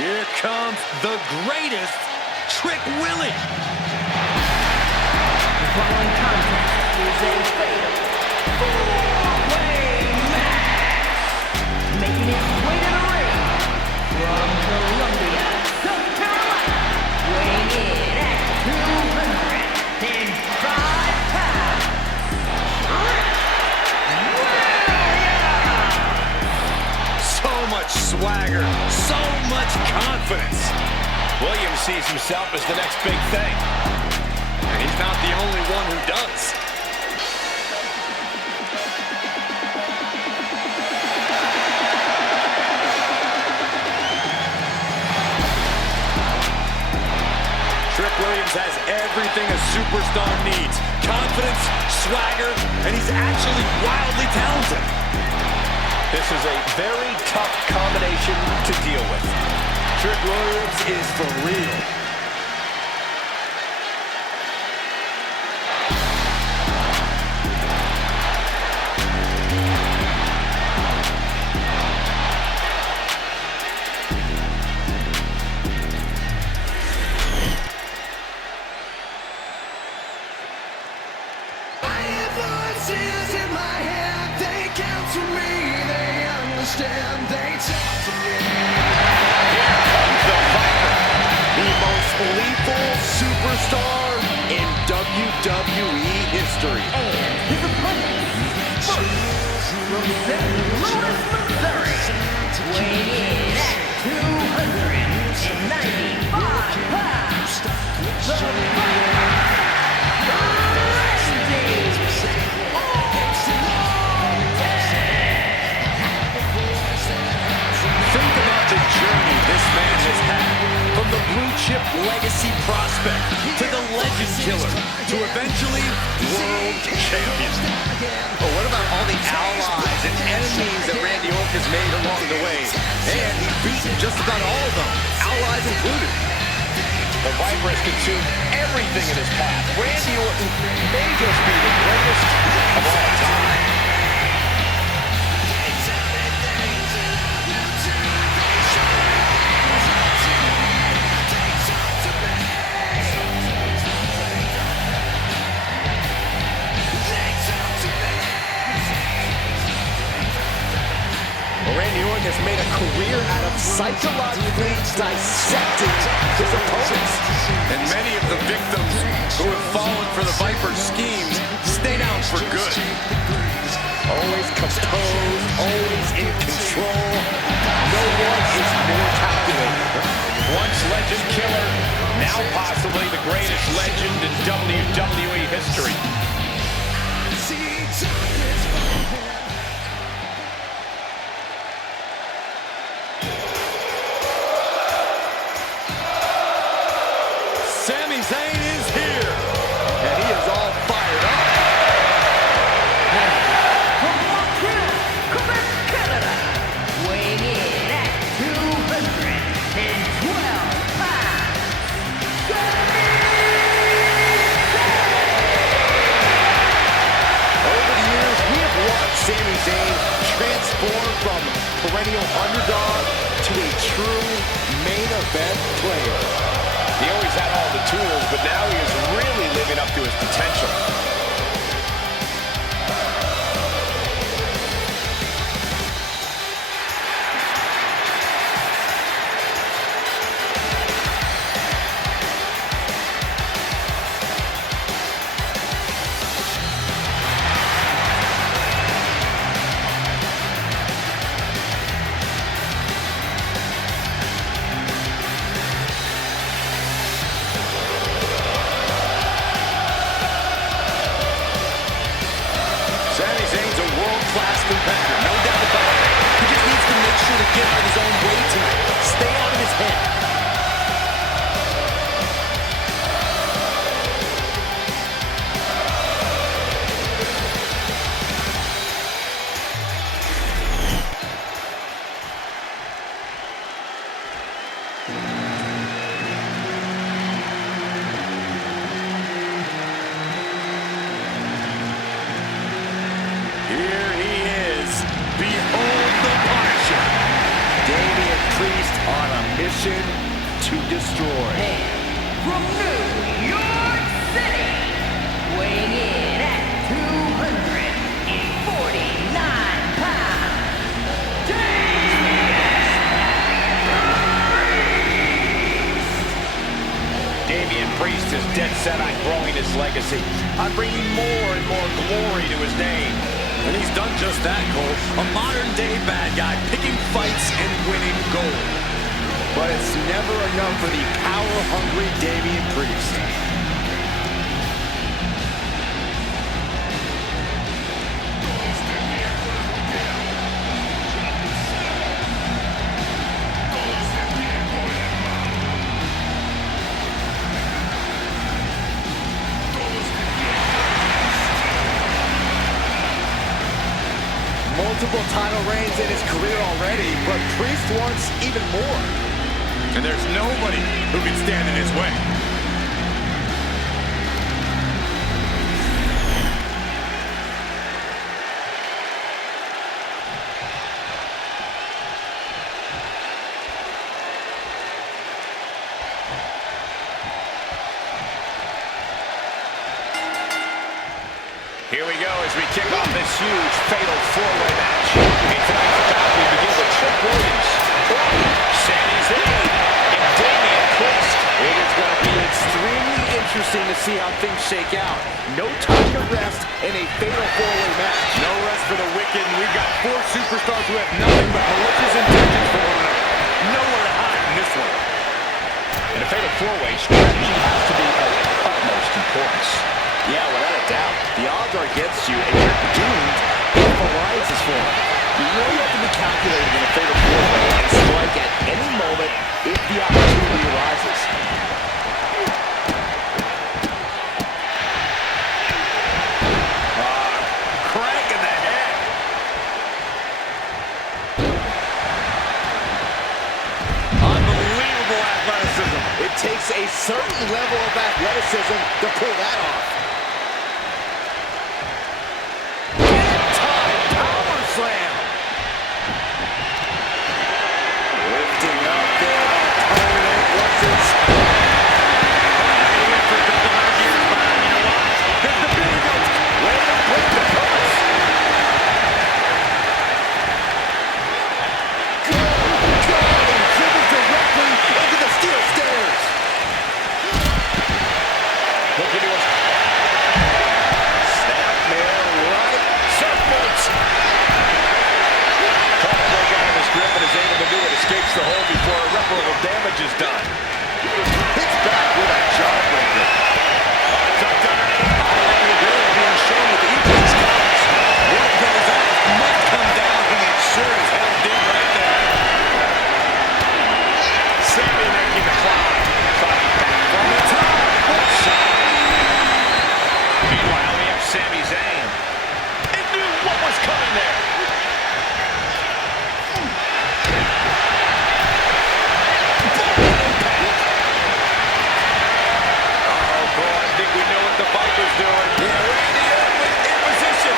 Here comes the greatest, Trick Willie. The following contest is a fatal four-way match. Making its way to the ring from Columbia, South Carolina, weighing in at 205 pounds, So much swagger, so much confidence. Williams sees himself as the next big thing. And he's not the only one who does. Trick Williams has everything a superstar needs. Confidence, swagger, and he's actually wildly talented. This is a very tough combination to deal with. Trick Williams is for real. They talk to me. Here comes the Viper, the most lethal superstar in WWE history. and his opponent, first, from St. Louis, Missouri, weighing in at 295 pounds, the Viper, Think about the journey this man has had. From the blue chip legacy prospect to the legend killer to eventually world champion. But what about all the allies and enemies that Randy Orton has made along the way? And he's beaten just about all of them, allies included. The Viper has consumed everything in his path. Randy Orton may just be the greatest of all time. Randy Orton has made a career out of psychologically dissecting his opponents. And many of the victims who have fallen for the Viper's schemes stay down for good. Always composed, always in control. No one is more calculated. Once legend killer, now possibly the greatest legend in WWE history. Sami Zayn is here, and he is all fired up. from Montreal, Quebec, Canada, weighing in at 212 pounds, Over the years, we have watched Sami Zayn transform from perennial underdog to a true main event player. He always had all the tools, but now he is really living up to his potential. mission to destroy. And from New York City, weighing in at 249 pounds, Damian Priest is dead set on growing his legacy, on bringing more and more glory to his name. And he's done just that, Cole. A modern-day bad guy, picking fights and winning gold. But it's never enough for the power-hungry Damian Priest. Multiple title reigns in his career already, but Priest wants even more. And there's nobody who can stand in his way. Here we go as we kick off this huge fatal four-way match. In tonight's bout, we begin with Trick Williams, Orton, Sami Zayn, and Damian Priest. It is going to be extremely interesting to see how things shake out. No time to rest in a fatal four-way match. No rest for the wicked, and we've got four superstars who have nothing but malicious intentions for one another. Nowhere to hide in this one. In a fatal four-way, strategy has to be of utmost importance. Yeah, without a doubt. The odds are against you, and you're doomed if alliance is formed. You really have to be calculated in a fatal four-way and strike at any moment if the opportunity arises. Crank in the head. Unbelievable athleticism. It takes a certain level of athleticism to pull that off. Big-time power slam. Lifting up their opponent. What's it? Way to break the curse. Driven directly into the steel stairs. Looking to us. Snapmare right. Surfboards. Trying to break out of his grip and is able to do it. Escapes the hole before irreparable damage is done. Hits back with a jawbreaker. Tucked underneath. Highlighting the ability being shown with each of these counts. What goes out must come down, and it sure as hell did right there. Sami making the climb. Fighting back from the top. What a shot. Meanwhile, we have Sami Zayn. It knew what was coming there. Oh, boy, I think we know what the Viper's doing. Yeah, Randy Orton in position.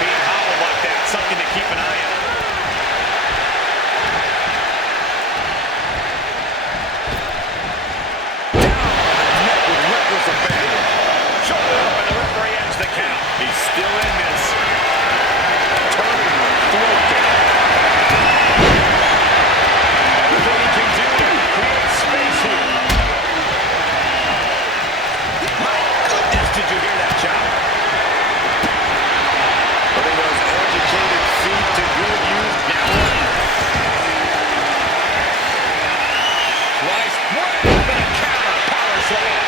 Being hobbled like that, something to keep an eye on. Down on the neck with reckless abandon. Shoulder up and the referee ends the count. He's still in this. Turning throat down. Look what he can do. Create space here. My goodness, did you hear that, John? Putting those educated feet to good use now. Slice, what happened? A counter, power slam.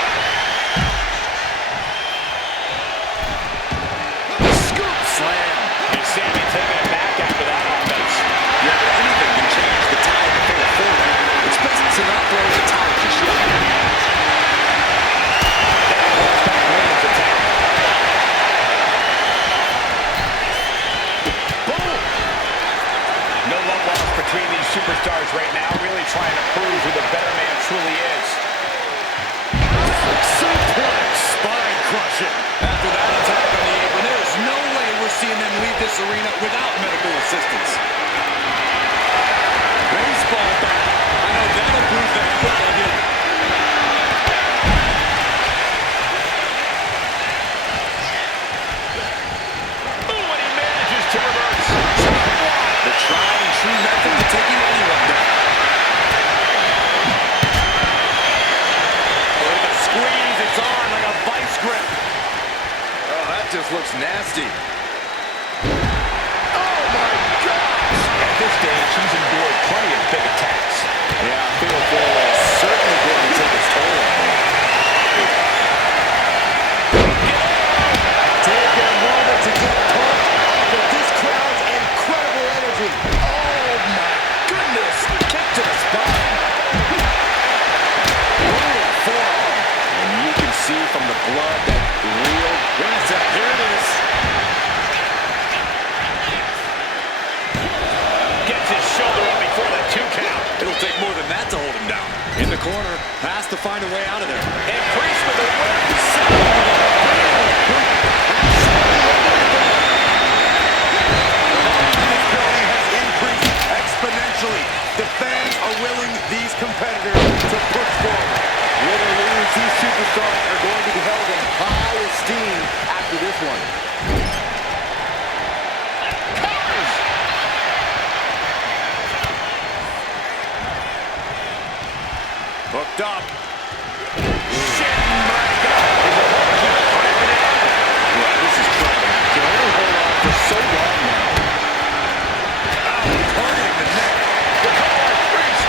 Scoop slam. And Sami taking it back after that offense. Yeah, anything can change the tide of the fatal four-way. It's best to not throw the towel just yet. That holds back Williams' attack. Boom! No love lost between these superstars right now, really trying to prove who the better man truly is. Suplex, spine crushing. After that attack on the apron, there's no way we're seeing them leave this arena without medical assistance. Has to find a way out of there. And Priest with the win. Exponentially. The fans are willing these competitors to push forward. Win or lose, these superstars are going to be held in high esteem after this one. Hooked up. This is trouble. Can only hold on for so long now. Turning the neck. The cover, Priest.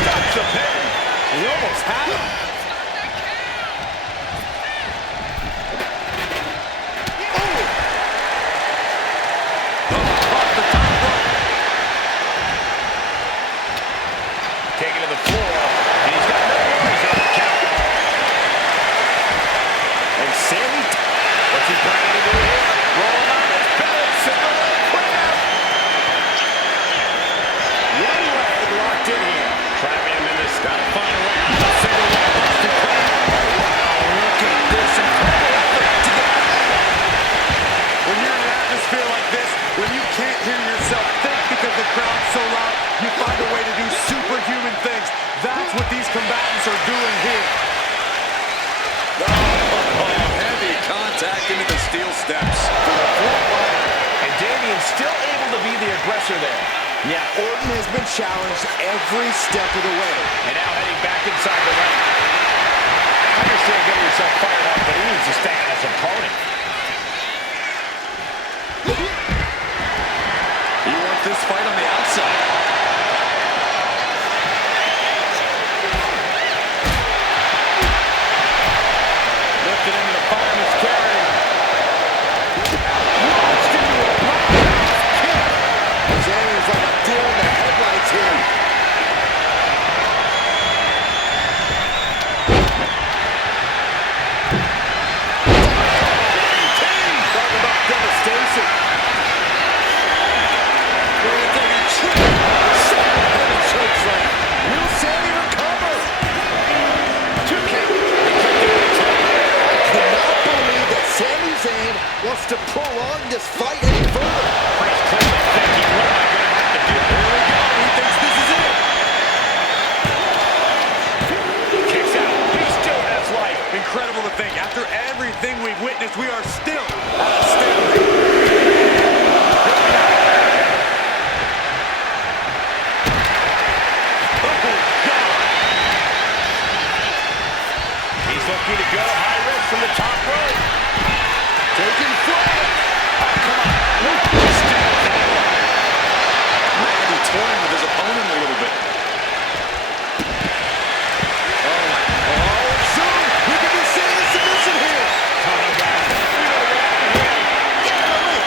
Stops the pin. He almost had him. Off the top rope. Taking to the floor. And he's got no worries on the count. And Sami, what's he planning to do here? Rolling on his belly. Single leg grab. One leg locked in here. Trapping him in this. Gotta find a way out. Single leg busted crab. Wow, look at this incredible effort to get out. When you're in an atmosphere like this, when you can't hear yourself think because the crowd's so loud, you find a way to do superhuman things. That's what these combatants are doing here. Oh, heavy contact into the steel steps. And Damian still able to be the aggressor there. Yeah, Orton has been challenged every step of the way. And now heading back inside the ring. I understand getting yourself fired up, but he needs to stay on his opponent. You want this fight on the outside. Lifted into the fireman's carry. Launched into a roundhouse kick. Zayn's like a deer in the headlights here. Talk about devastation. Will Sami recover? Two count. I cannot believe that Sami Zayn wants to prolong this fight any further. Priest clearly thinking, what am I going to have to do? Here we go. He thinks this is it. Kicks out. He still has life. Incredible to think. After everything we've witnessed, we are still at a stalemate. He's looking to go high risk from the top rope. Taking flight. Oh, come on. Randy toying with his opponent a little bit. Soon we could be seeing a submission here. Come on, guys. You know what? Get out of me.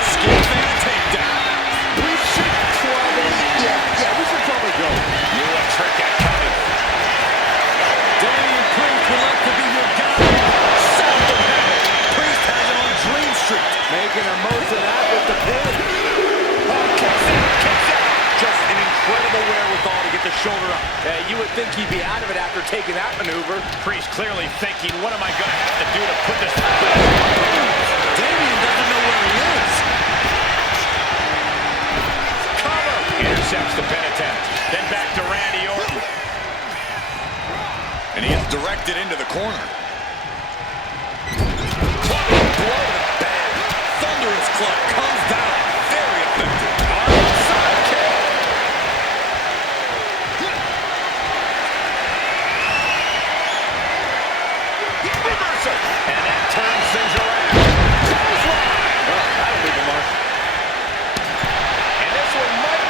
Escaping a takedown. We should probably, we should probably go. Knew a trick got coming. Damian Priest would like to be your guy. South of heaven. Priest has him on Dream Street. Making the most of that with the pin. Oh, kicks out. Just an incredible wherewithal to get the shoulder up. You would think he'd be out of it after taking that maneuver. Priest clearly thinking, what am I going to have to do to put this back? Damian doesn't know where he is. Cover. Intercepts the pin attempt. Then back to Randy Orton. And he is directed into the corner. Club blow to the bed. Thunderous club comes down. Very effective. Side kick. Reversal. And that turns things around. Clothesline. Oh, that'll leave a mark. And this one might.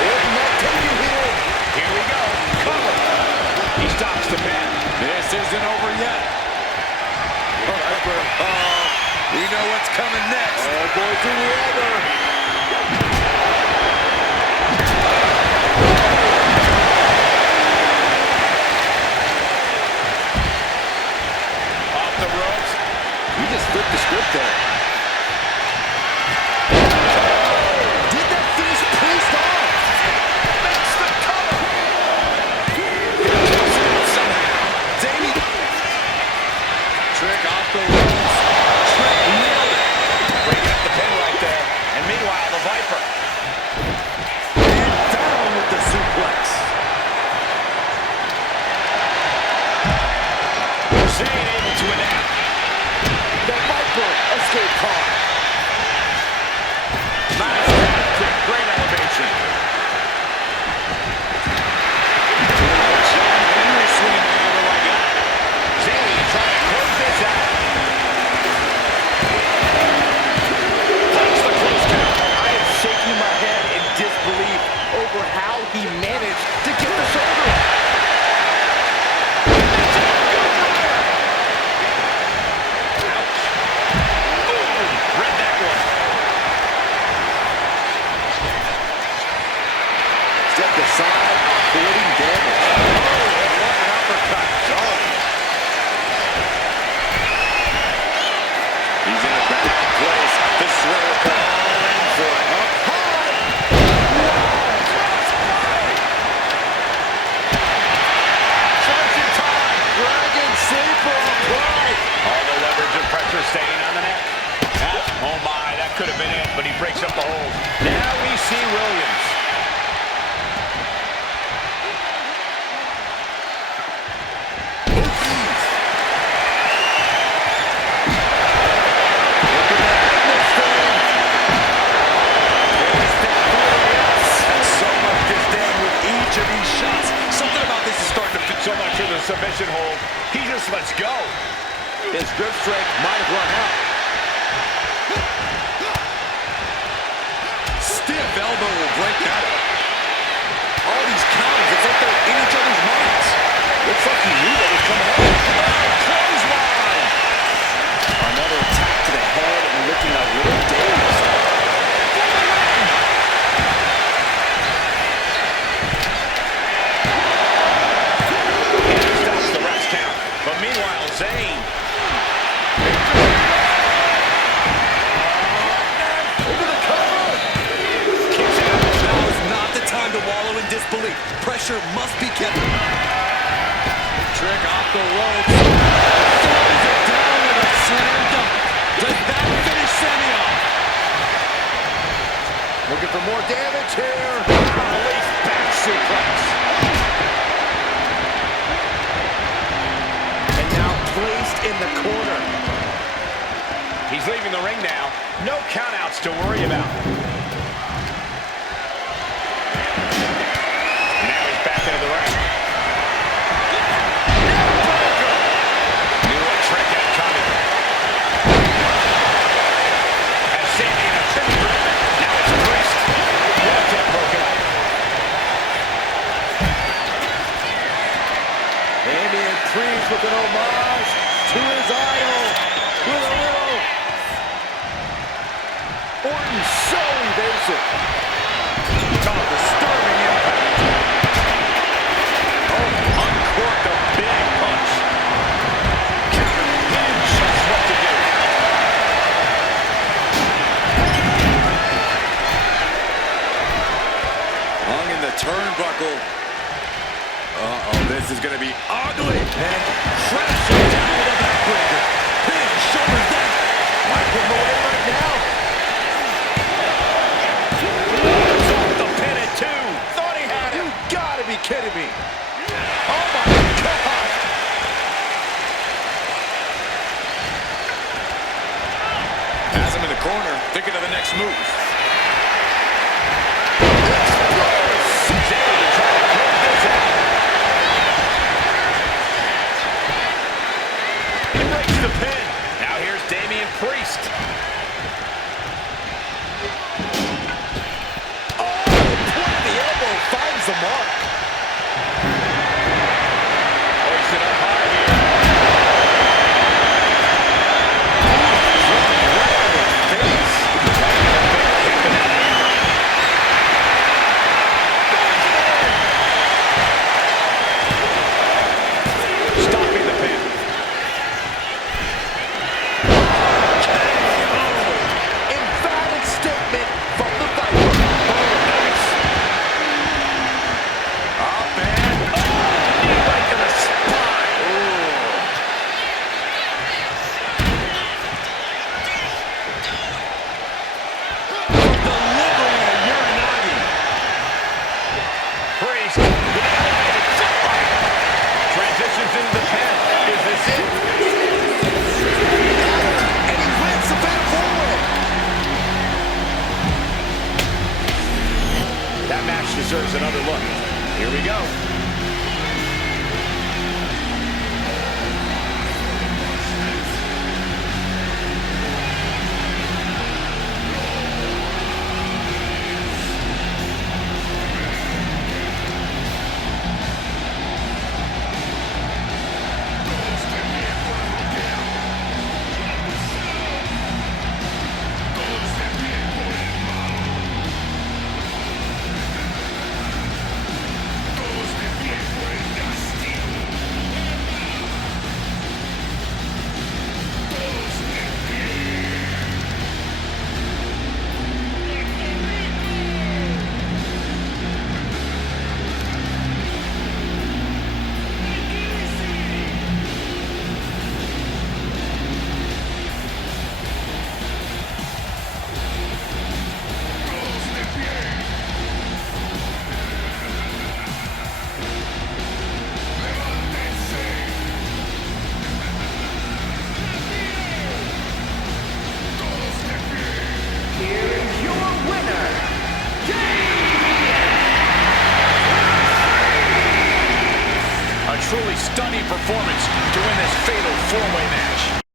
It might take you here. Here we go. Cover. He stops the pin. This isn't over yet. We know what's coming next. Oh, boy, to the other. Off the ropes. You just flipped the script there. Did that finish Priest off? card. Nice tap kick, great elevation. John Henry swinging over like that. Zayn trying to close this out. That's the close count. I am shaking my head in disbelief over how he managed to get the shoulder up. Step aside, avoiding damage. Oh, and what an uppercut. Oh. He's in a bad place. This is where we're calling for it. Up high. Switching time. Dragon sleeper applied. All the leverage and pressure staying on the neck. Oh my, that could have been it, but he breaks up the hold. Now we see Williams. So much in the submission hold. He just lets go. His grip strength might have run out. Stiff elbow will break that. All these counters, it's like they're in each other's minds. Looks like he knew that was coming up. Clothesline. Another attack to the head and looking a little dazed. But meanwhile, Zayn. Over the cover. Kicks out. Now is not the time to wallow in disbelief. Pressure must be kept. Trick off the ropes. Throws it down with a slam dunk. Does that finish Sami off? Looking for more damage here. Release back suplex. Placed in the corner. He's leaving the ring now. No countouts to worry about. Now he's back into the ring. Knew a trick had coming. Has Sami in a tricky predicament. Now it's Priest. Left hip broken up. Damian Priest with an homage to his idol with a little. Orton so evasive. Oh, disturbing impact. Oh, uncorked a big punch. Counter knew just what to do. Hung in the turnbuckle. Uh-oh, this is going to be ugly. And crashing down with a backbreaker. Big shoulders down. Might put him away right now. It's off the pin at 2. Thought he had him. You gotta be kidding me. Oh, my God. Has him in the corner, thinking of the next move. Zayn trying to close this out. He breaks the pin. Now here's Damian Priest. Oh, point of the elbow finds the mark. Hoisted up high here. Right on his face. deserves another look. Here we go. Truly stunning performance to win this fatal four-way match.